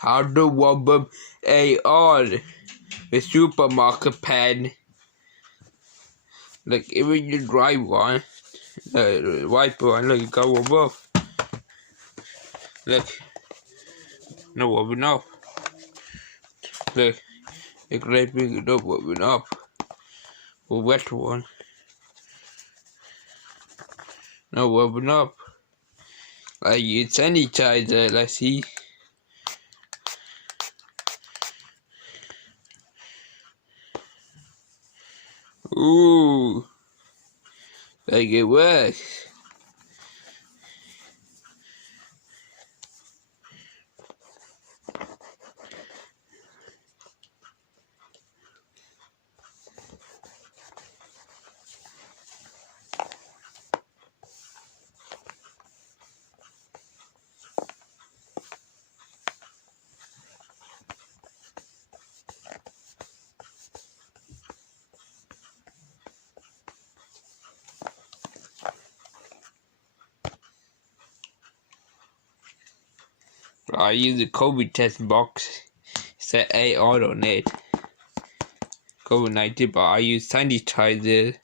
How to warm up AR with supermarket pen. Like even you drive one, wipe one, look, you got warm up. Look, no warming up. Look, you're scraping it up, warming up. A wet one. No warming up. I use sanitizer, let's see. Ooh, like it works. I use a COVID test box. It said AR on it. COVID-19, but I use sanitizer.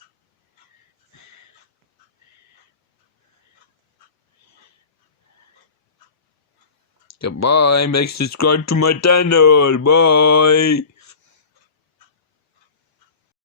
Goodbye, make subscribe to my channel. Bye.